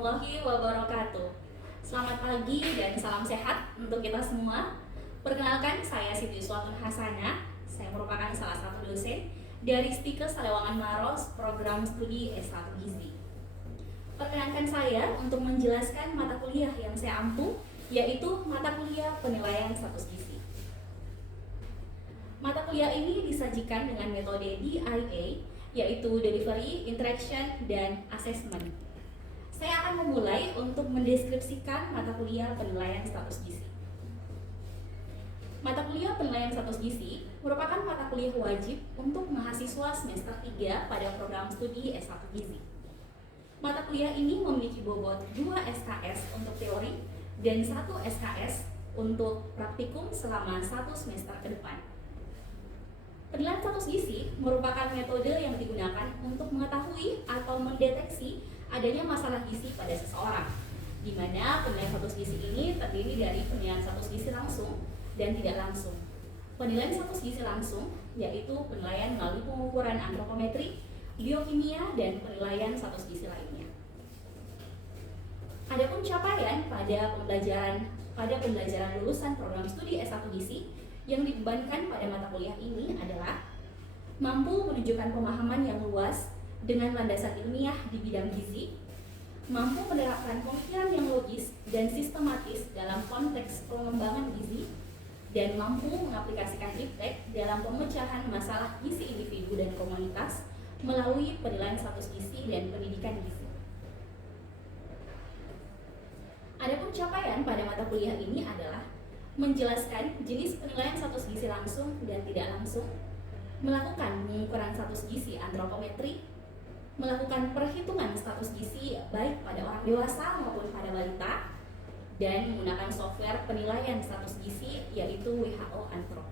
warahmatullahi wabarakatuh. Selamat pagi dan salam sehat untuk kita semua. Perkenalkan, saya Siti Yuswatun Hasanah. Saya merupakan salah satu dosen dari Stikes Salewangan Maros, program studi S1 Gizi. Perkenalkan saya untuk menjelaskan mata kuliah yang saya ampu, yaitu mata kuliah penilaian status gizi. Mata kuliah ini disajikan dengan metode DIA, yaitu Delivery, Interaction, dan Assessment. Saya akan memulai untuk mendeskripsikan mata kuliah penilaian status gizi. Mata kuliah penilaian status gizi merupakan mata kuliah wajib untuk mahasiswa semester 3 pada program studi S1 Gizi. Mata kuliah ini memiliki bobot 2 SKS untuk teori dan 1 SKS untuk praktikum selama 1 semester ke depan. Penilaian status gizi merupakan metode yang digunakan untuk mengetahui atau mendeteksi adanya masalah gizi pada seseorang, di mana penilaian status gizi ini terdiri dari penilaian status gizi langsung dan tidak langsung. Penilaian status gizi langsung yaitu penilaian melalui pengukuran antropometri, biokimia, dan penilaian status gizi lainnya. Adapun capaian pada pembelajaran lulusan program studi S1 Gizi yang dibebankan pada mata kuliah ini adalah mampu menunjukkan pemahaman yang luas dengan landasan ilmiah di bidang gizi, mampu menerapkan pemikiran yang logis dan sistematis dalam konteks pengembangan gizi, dan mampu mengaplikasikan iptek dalam pemecahan masalah gizi individu dan komunitas melalui penilaian status gizi dan pendidikan gizi. Adapun capaian pada mata kuliah ini adalah menjelaskan jenis penilaian status gizi langsung dan tidak langsung, melakukan pengukuran status gizi antropometri, melakukan perhitungan status gizi baik pada orang dewasa maupun pada balita, dan menggunakan software penilaian status gizi yaitu WHO Anthrop.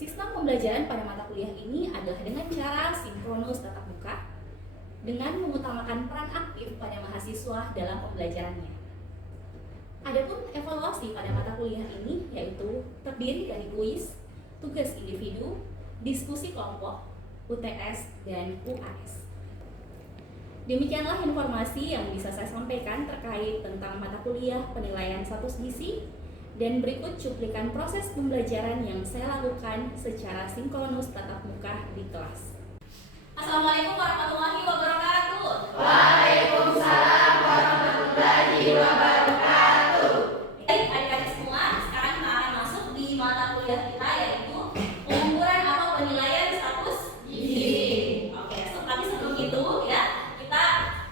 Sistem pembelajaran pada mata kuliah ini adalah dengan cara sinkronus tatap muka, dengan mengutamakan peran aktif pada mahasiswa dalam pembelajarannya. Adapun evaluasi pada mata kuliah ini yaitu terdiri dari kuis, tugas individu, diskusi kelompok, UTS, dan UAS. Demikianlah informasi yang bisa saya sampaikan terkait tentang mata kuliah penilaian status gizi, dan berikut cuplikan proses pembelajaran yang saya lakukan secara sinkronus tatap muka di kelas. Assalamualaikum warahmatullahi wabarakatuh. Waalaikumsalam warahmatullahi wabarakatuh. Baik, adik-adik semua, sekarang kita akan masuk di mata kuliah kita yaitu pengukuran atau penilaian status gizi. Oke, tapi sebelum itu ya, kita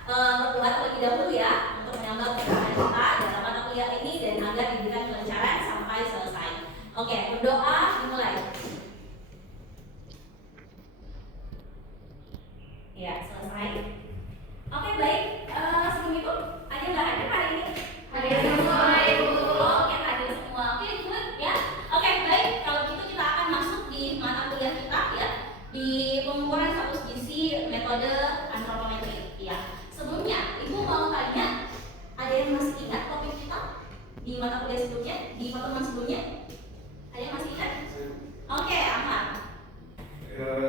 berdoa terlebih dahulu ya untuk menambah keberkahan kita dalam mata kuliah ini dan agar diberikan kelancaran sampai selesai. Oke, berdoa dimulai. Ya, selesai. Oke, baik. Sebelum itu, ada yang nggak hadir hari ini? Hadir semua, Ibu. Oke, hadir semua. Oke, good ya. Oke, baik. Kalau gitu kita akan masuk di mata kuliah kita ya, di pengukuran status gizi metode antropometri. Ya. Sebelumnya, Ibu mau tanya, ada yang masih ingat topik kita di mata kuliah sebelumnya, di pertemuan sebelumnya? Ada yang masih ingat? Oke, aman.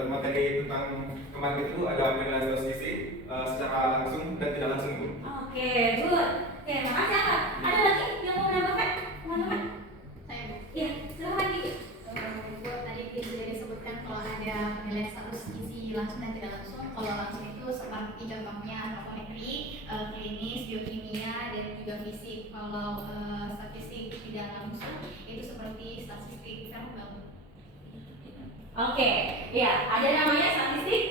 Materi tentang kemarin itu ada penilaian status gizi secara langsung dan tidak langsung, Bu. Oke, good. Oke, makasih Kak. Ada lagi yang mau menambahkan, teman-teman? Saya, Bu. Iya, silakan Diki. Bu, tadi sudah disebutkan kalau ada penilaian status gizi langsung dan tidak langsung. Kalau langsung itu seperti contohnya antropometri, klinis, biokimia, dan juga fisik. Kalau statistik tidak langsung itu seperti statistik verbal. Oke, ya, ada namanya statistik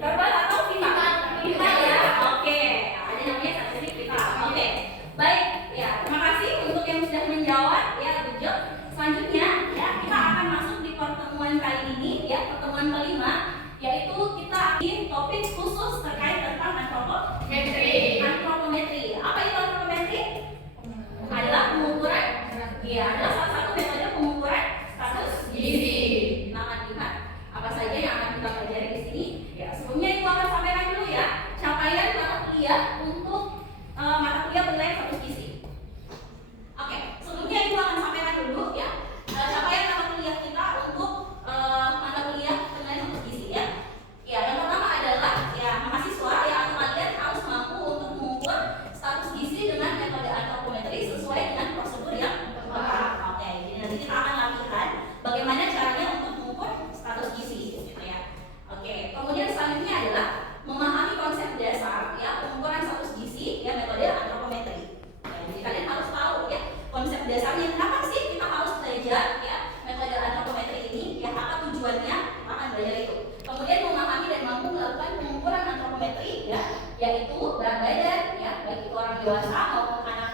verbal atau vital? Vital ya. Oke, ada namanya statistik vital. Oke, baik. Ya, terima kasih untuk yang sudah menjawab. Ya, good job. Selanjutnya, ya, kita akan masuk di pertemuan kali ini, ya, pertemuan kelima, yaitu kita di topik khusus terkait tentang antropometri. Antropometri. Apa itu antropometri? Adalah pengukuran. Ya, adalah salah satu metode pengukuran status gizi. Kita akan lihat apa saja yang akan kita yaitu berat badan ya, baik itu orang dewasa maupun anak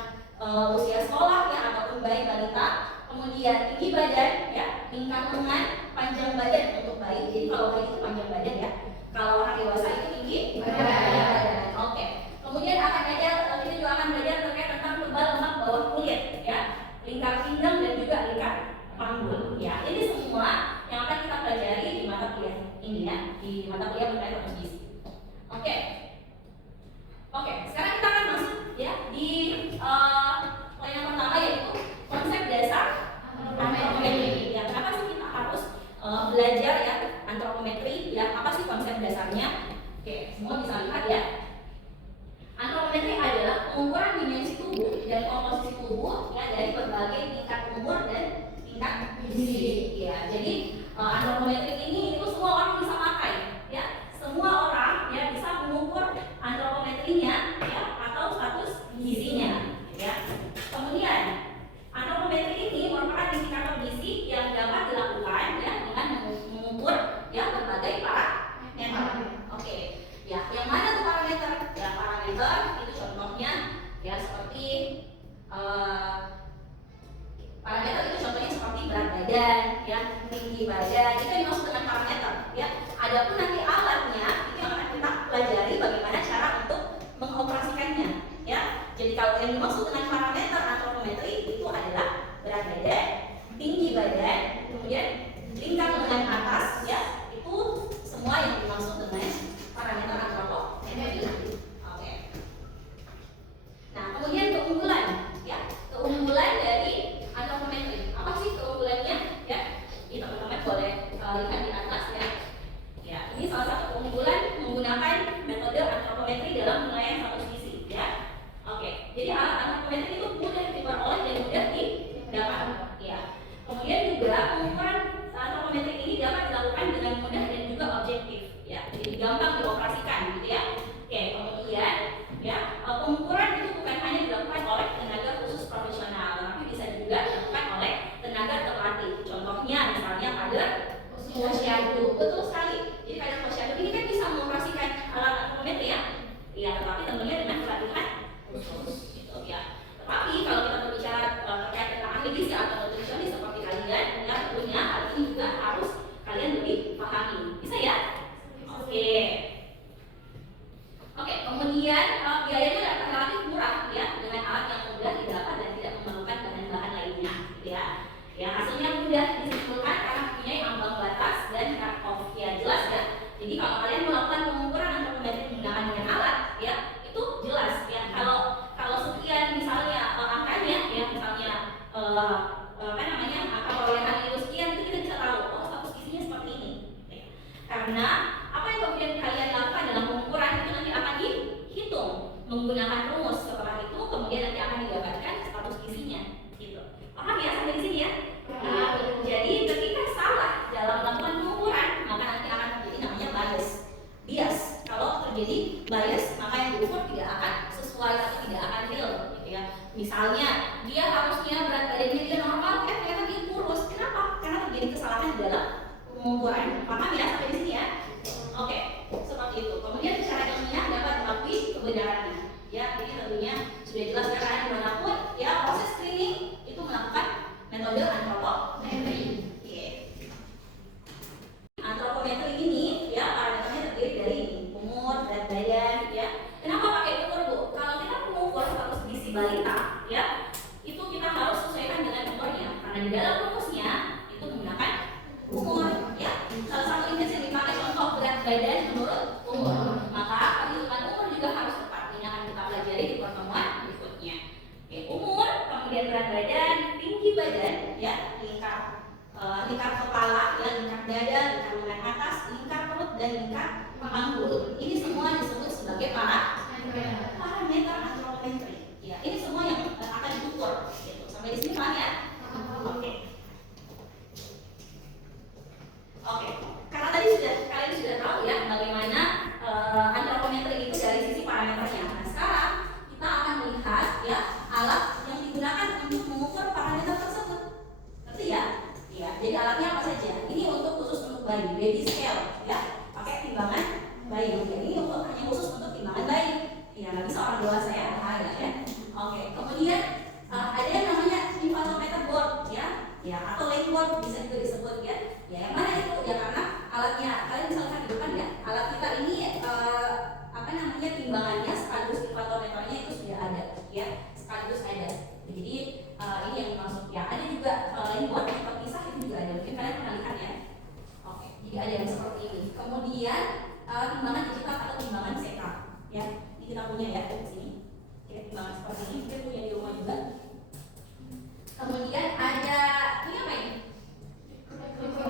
usia sekolah ya ataupun bayi balita. Kemudian tinggi badan ya, lingkar lengan, panjang badan untuk bayi. Jadi kalau bayi itu panjang badan ya. Kalau orang dewasa itu tinggi badan. Oke. Kemudian akan belajar, kita juga akan belajar terkait tentang tebal lemak bawah kulit ya, lingkar pinggang dan juga lingkar panggul ya. Ini semua yang akan kita pelajari di mata kuliah ini ya, di mata kuliah berkaitan dengan gizi. Oke. Oke, sekarang kita akan masuk ya di poin yang pertama, yaitu konsep dasar antropometri. Ya, kenapa sih kita harus belajar ya antropometri? Ya, apa sih konsep dasarnya? Oke, semua bisa lihat ya. Antropometri adalah pengukuran dimensi tubuh dan komposisi tubuh ya dari berbagai tingkat umur dan tingkat gizi. Ya, jadi antropometri ini itu semua orang bisa pakai. Ya, semua orang ya bisa mengukur antropometrinya ya atau status gizinya. Ya. Kemudian antropometri ini merupakan indikator gizi yang dapat dilakukan ya dengan mengukur ya berbagai parameter. Oke. Ya, yang mana tuh parameter? Ya, parameter itu contohnya ya seperti parameter itu contohnya seperti berat badan, ya, tinggi badan, itu dimaksud dengan parameter, ya. Adapun nanti alatnya itu yang akan kita pelajari bagaimana cara untuk mengoperasikannya, ya. Jadi kalau yang dimaksud dengan parameter antropometri itu adalah berat badan, tinggi badan, kemudian lingkar lengan atas, ya, itu semua yang dimaksud dengan parameter antropometri. Oke. Nah, kemudian keunggulan, ya, keunggulan dari antropometri. Apa sih keunggulannya? Ya, ini teman-teman boleh lihat di atas ya. Ya, ini salah satu keunggulan menggunakan metode antropometri dalam penilaian status gizi. Ya, oke. Jadi alat antropometri itu mudah diperoleh dan mudah didapat. Ya. Kemudian juga pengukuran antropometri ini dapat dilakukan dengan mudah dan juga objektif. Ya, jadi gampang dioperasikan, gitu ya. Oke, kemudian ya pengukuran itu bukan hanya dilakukan oleh tenaga khusus profesional, tapi bisa juga dilakukan oleh tenaga terlatih. Contohnya misalnya kader posyandu. Betul sekali. Jadi kader posyandu ini kan bisa mengoperasikan alat antropometri ya. Iya, tetapi tentunya dengan pelatihan khusus gitu ya. Tetapi kalau kita berbicara terkait tentang ahli gizi atau nutrisionis seperti kalian, ya tentunya hal ini juga harus kalian lebih pahami. Bisa ya? Oke. Oke, kemudian biayanya relatif murah ya, dengan alat yang mudah didapat dan tidak memerlukan bahan-bahan lainnya, gitu ya. Ya, hasilnya mudah disimpulkan karena mempunyai ambang batas dan cut off. Ya, jelas ya. Jadi kalau kalian melakukan pengukuran antropometri menggunakan dengan alat, ya itu jelas ya. Kalau sekian misalnya angkanya, ya misalnya apa namanya angka perolehan itu sekian, itu kita bisa tahu oh status gizinya seperti ini. Ya. Karena apa yang kemudian kalian lakukan dalam pengukuran itu nanti akan dihitung menggunakan rumus. Setelah itu kemudian nanti akan didapatkan status gizinya gitu. Paham ya sampai di sini ya? Nah, jadi ketika salah dalam melakukan pengukuran maka nanti akan terjadi namanya bias. Kalau terjadi bias maka yang diukur tidak akan sesuai atau tidak akan real gitu ya. Misalnya dia harusnya berat badannya dia normal, ternyata dia kurus. Kenapa? Karena terjadi kesalahan dalam pengukuran. Paham ya sampai di sini ya? Oke, seperti itu. Kemudian secara ilmiah dapat diakui kebenarannya. Ya, ini tentunya sudah jelas ya karena dimanapun ya proses screening itu melakukan metode antropometri. Oke. Antropometri ini ya parameternya terdiri dari umur, berat badan, ya. Kenapa pakai umur, Bu? Kalau kita mengukur status gizi balita, ya, itu kita harus sesuaikan dengan umurnya. Karena di dalam rumusnya itu menggunakan umur, ya. Salah satu indeks yang dipakai contoh berat badan menurut umur. Maka perhitungan umur juga harus tepat. Ini akan kita pelajari di pertemuan berikutnya. Oke, umur, kemudian berat badan, tinggi badan, ya, lingkar kepala, ya, lingkar dada, lingkar lengan atas, lingkar perut dan lingkar panggul. Ini semua disebut sebagai parameter antropometri. Ya, ini semua yang akan diukur. Gitu. Sampai di sini paham ya? Oke. Oke, karena tadi kalian sudah tahu ya bagaimana antropometri itu dari sisi parameternya. Nah, sekarang kita akan melihat ya alat yang digunakan untuk mengukur parameter tersebut. Ngerti ya? Ya, jadi alatnya apa saja? Ini untuk khusus untuk bayi, baby scale, ya, pakai timbangan bayi. Jadi ini hanya khusus untuk timbangan bayi. kemudian timbangan digital atau timbangan seka. Ya, ini kita punya ya di sini. Oke, timbangan seperti ini mungkin punya di rumah juga. Kemudian ada ini apa ini?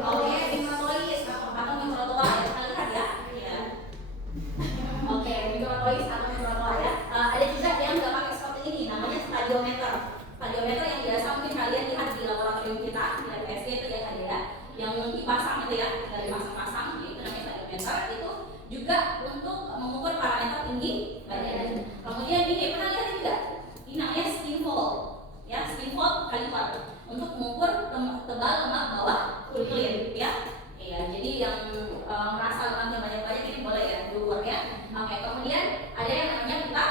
Oke, mikrotolis atau mikrotoa ya, kita lihat ya. Ya. Oke, mikrotolis atau mikrotoa ya. Ada juga yang nggak pakai seperti ini, namanya stadiometer. Stadiometer yang biasa mungkin kalian lihat di laboratorium kita di LPSD itu ya tadi ya, yang dipasang itu ya, dari pasang-pasang, itu namanya stadiometer. Itu juga untuk mengukur parameter tinggi badan. Kemudian ini pernah lihat juga? Ini namanya skin fold, ya skin fold kaliper untuk mengukur tebal lemak bawah kulit ya. Iya, jadi yang merasa lemaknya banyak-banyak ini boleh ya diukur ya. Oke, kemudian ada yang namanya kita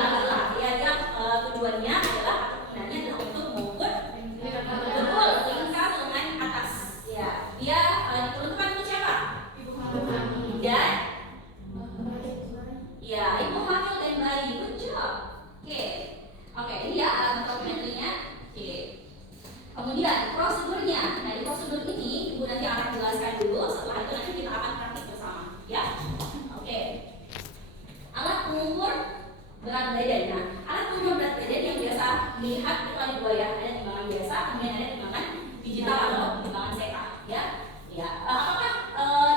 adalah ya dia tujuannya adalah atau penggunaannya adalah untuk mengukur betul tingkat lengan atas. Ya, dia diperuntukkan untuk siapa? Ibu hamil dan ya ibu hamil dan bayi. Good job. Oke, ini ya dokumenternya. Oke. Kemudian prosedurnya. Nah, di prosedur ini ibu nanti akan jelaskan dulu. Setelah itu nanti kita akan praktik bersama. Ya. Oke. Alat pengukur berat badan. Nah, alat pengukur berat badan yang biasa dilihat itu ada dua ya. Ada timbangan biasa, kemudian ada timbangan digital atau timbangan seka. Ya. Ya. Apakah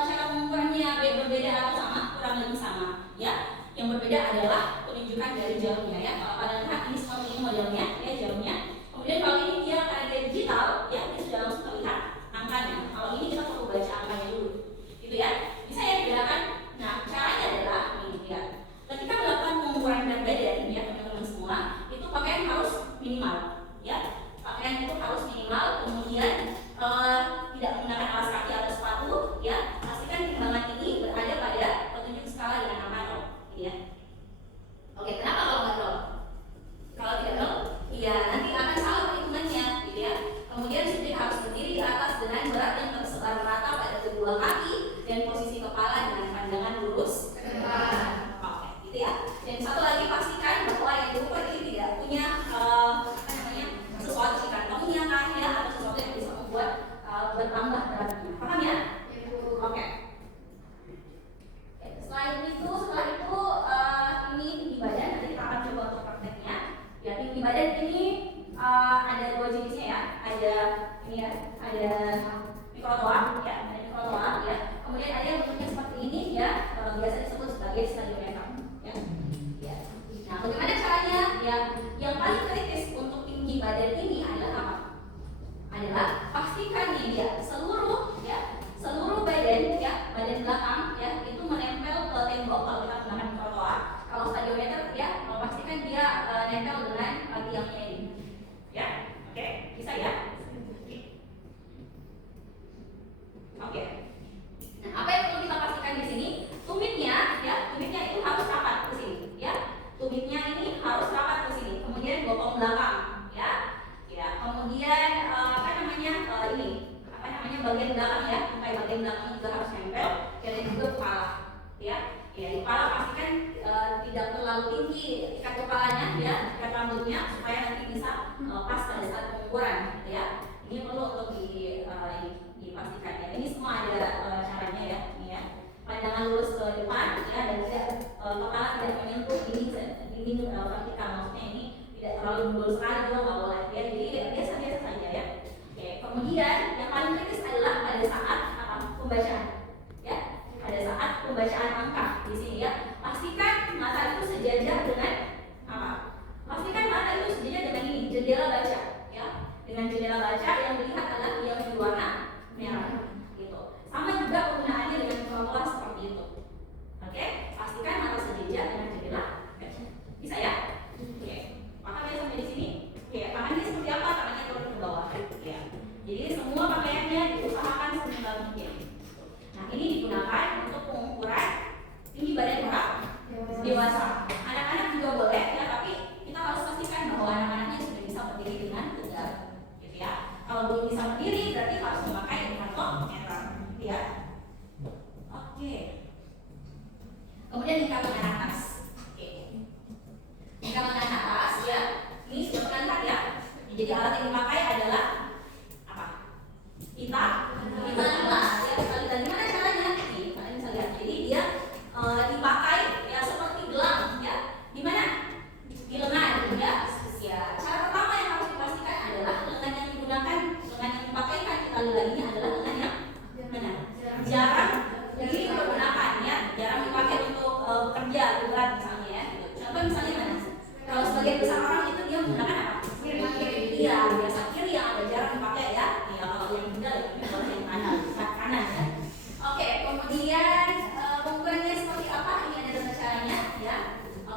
cara pengukurannya berbeda atau sama? Kurang lebih sama. Ya. Yang berbeda adalah penunjukan dari jarumnya ya. Kalau pada lihat ini seperti ini modelnya, ya jarumnya. Kemudian kalau ini dia karena dia digital, ya dia sudah langsung terlihat angkanya. Kalau ini kita perlu baca angkanya dulu, gitu ya. Bisa ya dibedakan. Nah, caranya adalah ini ya. Ketika melakukan pengukuran berat badan, ya teman-teman semua, itu pakaian harus minimal, ya. Pakaian itu harus minimal. Kemudian tidak menggunakan alas kaki atau sepatu, ya. Pastikan timbangan ini berada pada petunjuk skala dengan angka 0, ya. Oke, kenapa kalau nggak 0? Kalau tidak 0, iya nanti akan salah perhitungannya, gitu ya. Kemudian subjek harus berdiri di atas dengan berat yang tersebar merata pada kedua kaki dan posisi kepala dengan pandangan lurus ke depan. Oke, gitu ya. Dan satu lagi pastikan bahwa yang diukur ini tidak punya sesuatu di kantongnya kan ya, atau sesuatu yang bisa membuat bertambah beratnya. Paham ya? Oke. Setelah itu ini tinggi badan. Nanti kita akan coba untuk prakteknya. Ya, tinggi badan ini ada dua jenisnya ya. Ada ini ya, ada mikrotoa ya, ada mikrotoa ya. Kemudian ada yang bentuknya seperti ini ya, biasa disebut sebagai stadiometer ya. Ya. Nah, bagaimana caranya? Ya, yang paling kritis untuk tinggi badan ini adalah apa? Adalah pastikan dia seluruh badan ya, badan belakang ya, itu menempel ke tembok kalau kita menggunakan mikrotoa. Kalau stadiometer ya, pastikan dia nempel dengan tiangnya ini. Ya, oke, bisa ya? Oke. Nah, apa yang perlu kita pastikan di sini? Tumitnya itu harus rapat ke sini, ya. Tumitnya ini harus rapat ke sini. Kemudian bokong belakang, ya. Ya, kemudian bagian belakang ya, sampai bagian belakang juga harus nempel. Dan juga kepala, ya. Ya, di kepala pastikan tidak terlalu tinggi ikat kepalanya, ya, ikat rambutnya supaya nanti bisa pas pada saat pengukuran, ya. Ini perlu untuk dipastikan ya. Ini semua ada caranya ya, ini ya. Pandangan lurus ke depan, ya, dan tidak kepala tidak menyentuh dinding vertikal, maksudnya ini tidak terlalu mundur sekali juga nggak boleh, ya. Jadi biasa-biasa saja ya. Oke, kemudian yang paling kritis adalah pada saat pembacaan, ya. Pada saat pembacaan angka di sini ya, pastikan mata itu sejajar dengan apa? Pastikan mata itu sejajar dengan ini jendela baca, ya. Dengan jendela baca yang dilihat adalah yang berwarna merah, gitu. Sama juga penggunaannya dengan mikrotoa seperti itu. Oke, pastikan mata sejajar dengan jendela baca. Bisa ya? Oke. Paham ya sampai di sini? Oke, tangannya seperti apa? Tangannya turun ke bawah, ya. Jadi semua pakaiannya diusahakan seminimal mungkin. Nah, ini digunakan untuk pengukuran tinggi badan berapa? Dewasa. Anak-anak juga boleh ya, tapi kita harus pastikan bahwa anak-anaknya sudah bisa berdiri dengan tegak, gitu ya. Kalau belum bisa berdiri berarti harus memakai indikator, gitu ya. Oke. Kemudian tingkat lengan atas. Oke. Tingkat lengan atas ya. Ini sudah pernah lihat ya. Jadi alat yang dipakai adalah kita lihat ya, kita lihat gimana caranya nih, kalian bisa lihat. Jadi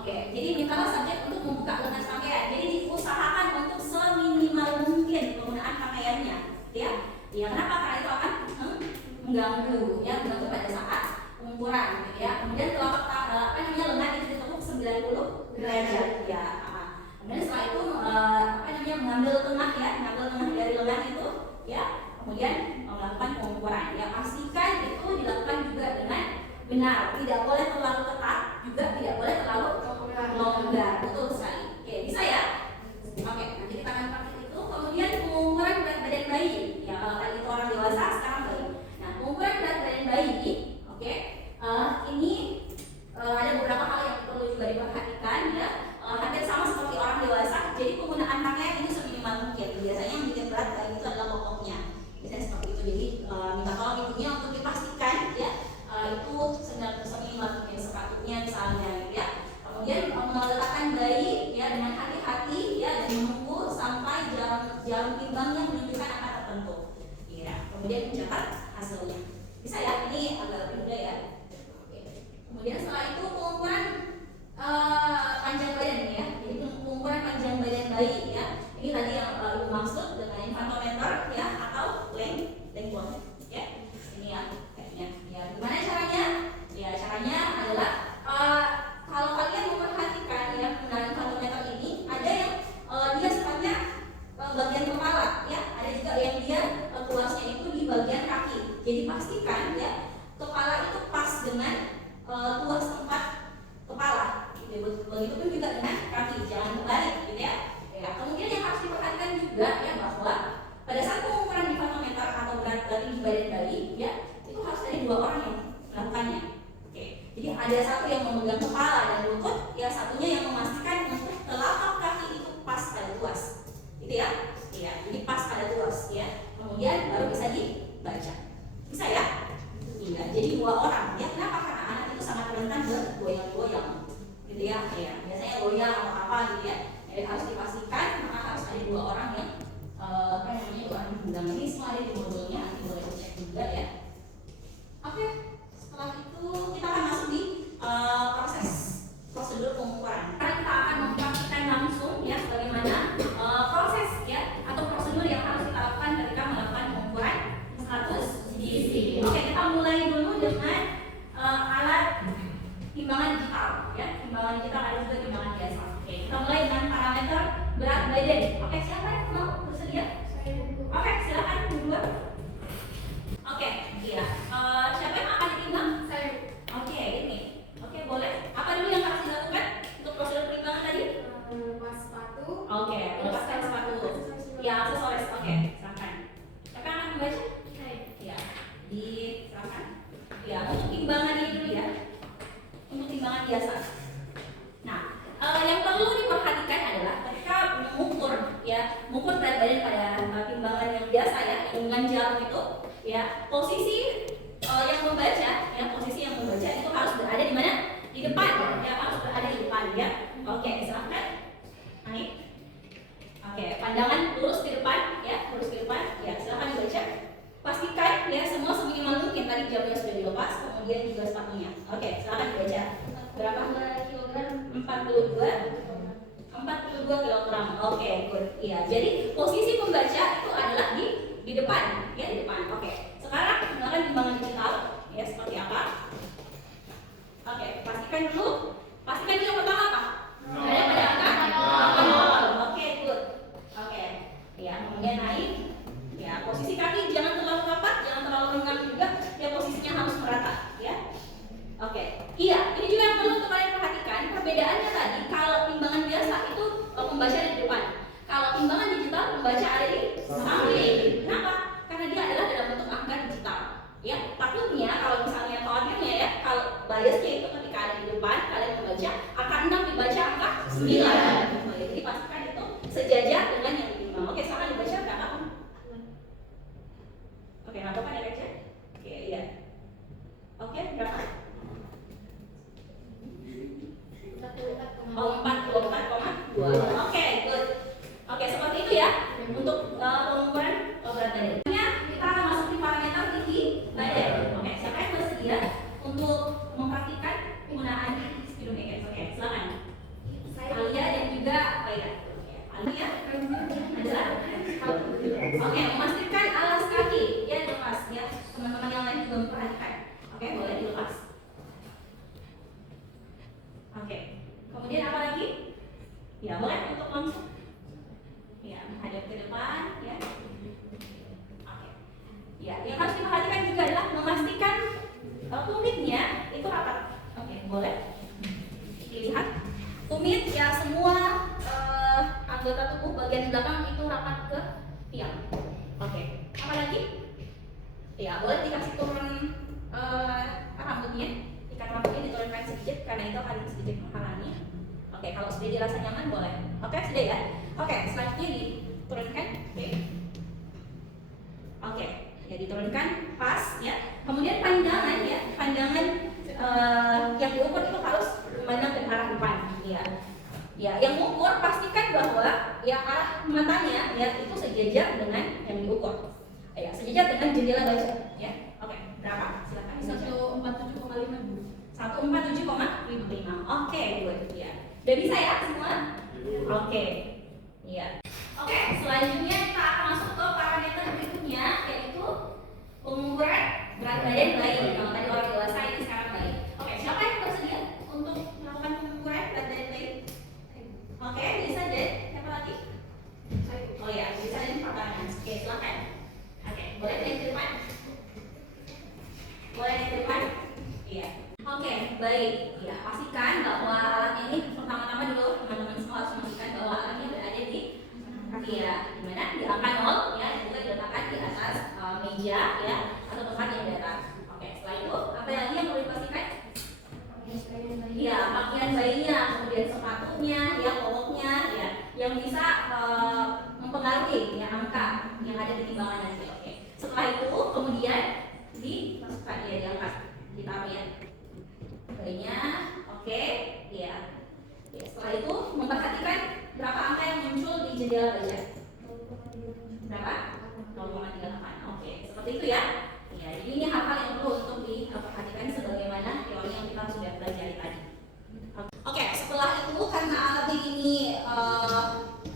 Oke, jadi mintalah subjek untuk membuka lengan pakaian. Jadi diusahakan untuk seminimal mungkin penggunaan pakaiannya, ya. Ya, kenapa? Karena itu akan mengganggu, ya, mengganggu pada saat pengukuran, gitu ya. Kemudian telapak lengan itu ditekuk 90 derajat, ya. Kemudian setelah itu mengambil tengah, ya, mengambil tengah dari lengan itu, ya. Kemudian melakukan pengukuran, ya. Pastikan itu dilakukan juga dengan benar, tidak boleh terlalu ketat, juga tidak boleh terlalu longgar. Betul sekali. Oke, bisa ya? Oke, nanti kita akan pakai itu. Kemudian pengukuran berat badan bayi. Ya, kalau tadi itu orang dewasa, sekarang bayi. Nah, pengukuran berat badan bayi, oke, ini ada beberapa hal yang perlu juga diperhatikan, ya. Hampir sama seperti orang dewasa. Jadi penggunaan pakaian itu seminimal mungkin. Biasanya yang bikin berat bayi itu adalah popoknya. Biasanya seperti itu. Jadi minta tolong ibunya untuk dipastikan, ya, itu seminimal mungkin, sepatunya misalnya, ya. Kemudian meletakkan bayi, ya, dengan hati-hati, ya, dan menunggu sampai jarum timbangnya menunjukkan angka tertentu, ya. Kemudian mencatat hasilnya. Bisa ya? Ini agak lebih mudah, ya. Oke. Kemudian setelah itu pengukuran panjang badan, ya. Jadi pengukuran panjang badan bayi, ya. Ini tadi yang ibu maksud dengan infantometer, ya, atau lengkuan, ya. Ini ya, kayaknya. Ya, gimana caranya? Ya, caranya adalah kalau kalian memperhatikan, ya, penggunaan infantometer ini, ada yang dia sifatnya bagian kepala, ya. Ada juga yang dia tuasnya itu di bagian kaki. Jadi pastikan, ya, kepala itu pas dengan tuas tempat kepala. Begitu pun juga dengan kaki, jangan kebalik, gitu ya. Ya, kemudian yang harus diperhatikan juga, ya, bahwa pada saat pengukuran infantometer atau berat tinggi badan bayi, ya, itu harus ada 2 orang yang melakukannya. Oke, jadi ada satu yang memegang kepala dan lutut, ya, satunya yang memastikan untuk telapak kaki itu pas pada tuas, gitu ya. Iya, jadi pas pada tuas, ya. Kemudian baru bisa dibaca. Bisa ya? Iya, jadi 2 orang, ya. Kenapa? Karena anak itu sangat rentan bergoyang-goyang, gitu ya. Ya, biasanya goyang atau apa, gitu ya. Jadi harus dipastikan, maka harus ada 2 orang yang 2 orang yang ini semua ada di modelnya, nanti boleh dicek juga, ya. Oke, setelah itu kita akan masuk di prosedur pengukuran. Karena kita akan mempraktikkan langsung, ya, bagaimana proses, ya, atau prosedur yang harus kita lakukan ketika melakukan pengukuran status gizi. Oke, kita mulai dulu dengan alat timbangan digital, ya. Timbangan digital ada juga timbangan biasa. Oke, kita mulai dengan parameter berat badan. Oke, siapa yang mau bersedia? Oke, silakan berdua. Oke, iya. Siapa yang akan ditimbang? Saya. Oke, ini. Oke, boleh. Apa dulu yang harus dilakukan untuk prosedur penimbangan tadi? Lepas sepatu. Oke, lepaskan sepatu. Ya, aksesoris. Oke, silakan. Siapa yang akan membaca? Saya. Ya, silakan. Ya, untuk timbangan ini dulu, ya. Untuk timbangan biasa. Nah, yang perlu diperhatikan adalah ketika mengukur, ya, mengukur berat badan pada timbangan yang biasa, ya, dengan jarum itu, ya, posisi yang membaca, ya, posisi yang membaca itu harus berada di mana? Di depan, ya, harus berada di depan, ya. Oke, silakan. Naik. Oke, pandangan lurus di depan, ya, lurus di depan, ya, silakan dibaca. Pastikan, ya, semua seminimal mungkin. Tadi jamnya sudah dilepas, kemudian juga sepatunya. Oke, silakan dibaca. Berapa kilogram? 42 kilogram. Oke, good. Iya, jadi posisi pembaca itu adalah di depan, ya, di depan. Oke. Sekarang menggunakan timbangan digital, ya, seperti apa? Oke, pastikan dulu. Pastikan yang pertama apa? Ada pada angka 0. Oke, good. Oke. Ya, kemudian naik. Ya, posisi kaki jangan terlalu rapat, jangan terlalu renggang juga. Ya, posisinya harus merata, ya. Oke. Iya, ini juga yang perlu untuk kalian perhatikan. Perbedaannya tadi, kalau timbangan biasa itu pembaca di depan. Kalau timbangan digital pembaca ada di samping. Kenapa? Karena dia adalah dalam bentuk angka digital. Ya, takutnya kalau misalnya khawatirnya, ya, kalau biasnya itu ketika ada di depan kalian membaca angka 6 dibaca angka 9. Jadi pastikan itu sejajar dengan yang ditimbang. Oke, sekarang dibaca berapa? Oke, nggak apa-apa dibaca. Oke, iya. Oke, berapa? 44,2. Oke, good. Oke, seperti itu, ya, untuk pengukuran berat badan. Kita akan masuk di parameter tinggi badan. Oke, siapa yang bersedia untuk mempraktikkan penggunaan speedometer? Oke, silakan. silakan sedikit menghalangi. Oke, kalau sudah dirasa nyaman boleh. Oke, sudah ya. Oke, selanjutnya diturunkan. Oke, ya diturunkan pas ya. Kemudian pandangan ya, pandangan yang diukur itu harus memandang ke arah depan. Ya, ya, yang mengukur pastikan bahwa ya arah matanya ya itu sejajar dengan yang diukur. Ya, sejajar dengan jendela baca. Ya, oke, berapa? Silakan. 147,5. 147,5. Oke, good. Ya. Udah bisa ya semua? Oke. Iya. Oke, selanjutnya kita akan masuk ke parameter berikutnya yaitu pengukuran berat badan bayi. Kalau tadi orang dewasa ini sekarang bayi. Oke, siapa yang bersedia untuk melakukan pengukuran berat badan bayi? Oke, bisa deh. Siapa lagi? Oh ya, bisa dan pertanyaan. Oke, silakan. Oke, boleh yang ke depan? Boleh yang ke depan? Iya. Oke, baik. Ya, pastikan bahwa alatnya ini pertama-tama dulu teman-teman semua harus memastikan bahwa alatnya berada di ya, di mana? Di angka 0 ya, dan juga diletakkan di atas meja ya atau tempat yang datar. Oke, setelah itu apa lagi yang perlu dipastikan? Ya, pakaian bayinya, kemudian sepatunya, ya, popoknya, ya, yang bisa mempengaruhi ya angka yang ada di timbangan nanti. Oke. Setelah itu kemudian dimasukkan ya, diangkat, ditaruh ya. Bayinya, oke, ya. Ya, setelah itu memperhatikan berapa angka yang muncul di jendela baca. Berapa? 0,38. Oke, seperti itu ya. Ya, jadi ini hal-hal yang perlu untuk diperhatikan sebagaimana teori yang kita sudah pelajari tadi. Oke, setelah itu karena alatnya ini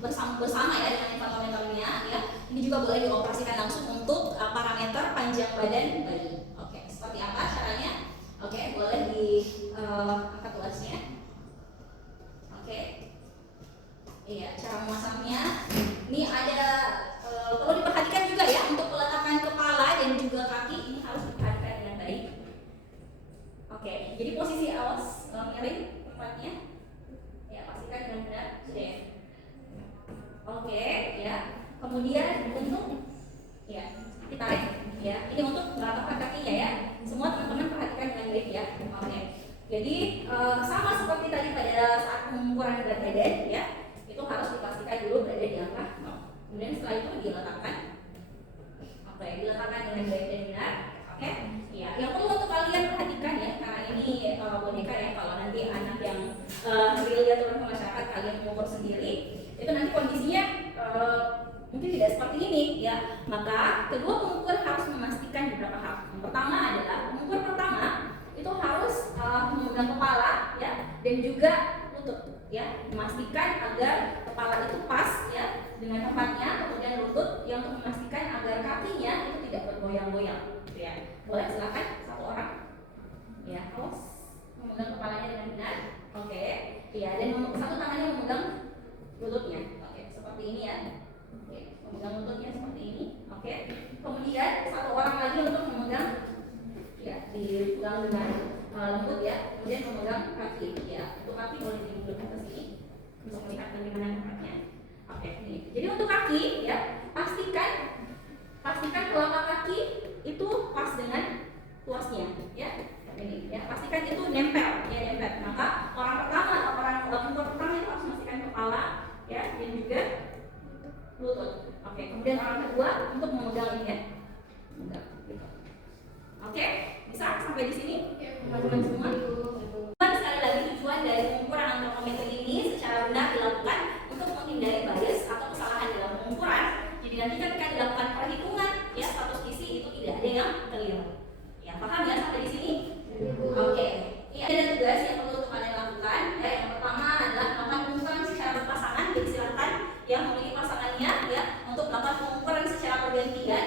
bersama ya dengan inflatometernya ya, ini juga boleh dioperasikan langsung untuk parameter panjang badan bayi. Oke, seperti apa caranya? Oke, boleh diangkat luasnya. Oke. Iya, cara memasangnya. Ini ada perlu diperhatikan juga ya untuk peletakan kepala dan juga kaki ini harus diperhatikan dengan baik. Oke, jadi posisi awas miring tempatnya. Ya, pastikan dengan benar. Sudah ya. Oke, ya. Kemudian untuk ya, ditarik ya. Ini untuk meratakan kakinya ya. Semua teman-teman perhatikan dengan baik ya. Oke. Jadi sama seperti tadi pada saat pengukuran berat badan ya, itu harus dipastikan dulu berada di angka 0. Kemudian setelah itu diletakkan. Oke, diletakkan dengan baik dan benar. Oke. Ya, yang perlu untuk kalian perhatikan ya, karena ini boneka ya, kalau nanti anak yang realnya turun ke masyarakat kalian mengukur sendiri, itu nanti kondisinya mungkin tidak seperti ini ya. Maka kedua pengukur harus memastikan beberapa hal. Yang pertama adalah pengukur pertama itu harus memegang kepala ya dan juga lutut ya, memastikan agar kepala itu pas ya dengan tempatnya, kemudian lutut yang untuk memastikan agar kakinya itu tidak bergoyang-goyang ya. Boleh silakan satu orang ya, harus memegang kepalanya dengan benar. Oke ya, dan satu tangannya memegang lututnya. Oke, seperti ini ya. Oke, memegang lututnya seperti ini. Oke, kemudian satu orang lagi untuk memegang ya, dipegang dengan lembut ya, kemudian memegang kaki ya. Untuk kaki boleh dimundur ke sini untuk melihat bagaimana tempatnya. Oke, ini. Jadi untuk kaki ya, pastikan telapak kaki itu pas dengan tuasnya ya. Ini ya, pastikan itu nempel ya, nempel. Maka orang pertama atau orang pengukur pertama itu harus memastikan kepala ya dan juga lutut. Oke, kemudian orang kedua untuk memegang ini ya. Memegang gitu. Oke, bisa sampai di sini teman-teman semua. Sekali lagi tujuan dari pengukuran antropometri ini secara benar dilakukan untuk menghindari bias atau kesalahan dalam pengukuran. Jadi nanti ketika dilakukan perhitungan ya status gizi itu tidak ada yang keliru. Ya, paham ya sampai di sini? Oke. Ini ada tugas yang perlu untuk kalian lakukan. Ya, yang pertama adalah melakukan pengukuran secara berpasangan. Jadi silakan yang memiliki pasangannya ya untuk melakukan pengukuran secara bergantian.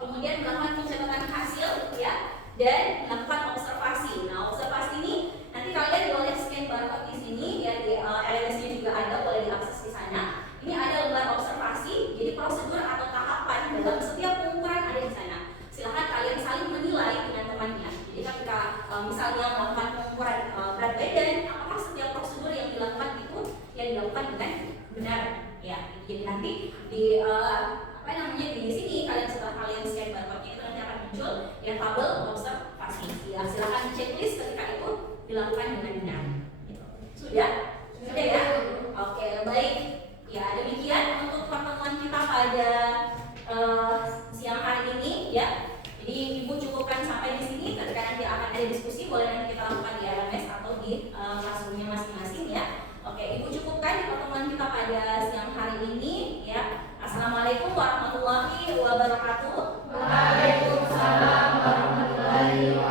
Kemudian melakukan pencatatan hasil ya dan melakukan observasi. Nah, observasi ini nanti kalian boleh scan barcode di sini ya, di LMS-nya juga ada, boleh diakses di sana. Ini ada lembar observasi. Jadi prosedur atau tahapan dalam setiap pengukuran ada di sana. Silahkan kalian saling menilai dengan temannya. Jadi ketika misalnya melakukan pengukuran berat badan, apakah setiap prosedur yang dilakukan itu yang dilakukan dengan benar ya. Jadi nanti di di sini kalian setelah kalian scan barcode-nya itu nanti akan muncul ya tabel observasi. Ya, silakan checklist ketika itu dilakukan dengan benar. pada siang hari ini ya. Assalamualaikum warahmatullahi wabarakatuh. Waalaikumsalam warahmatullahi wabarakatuh.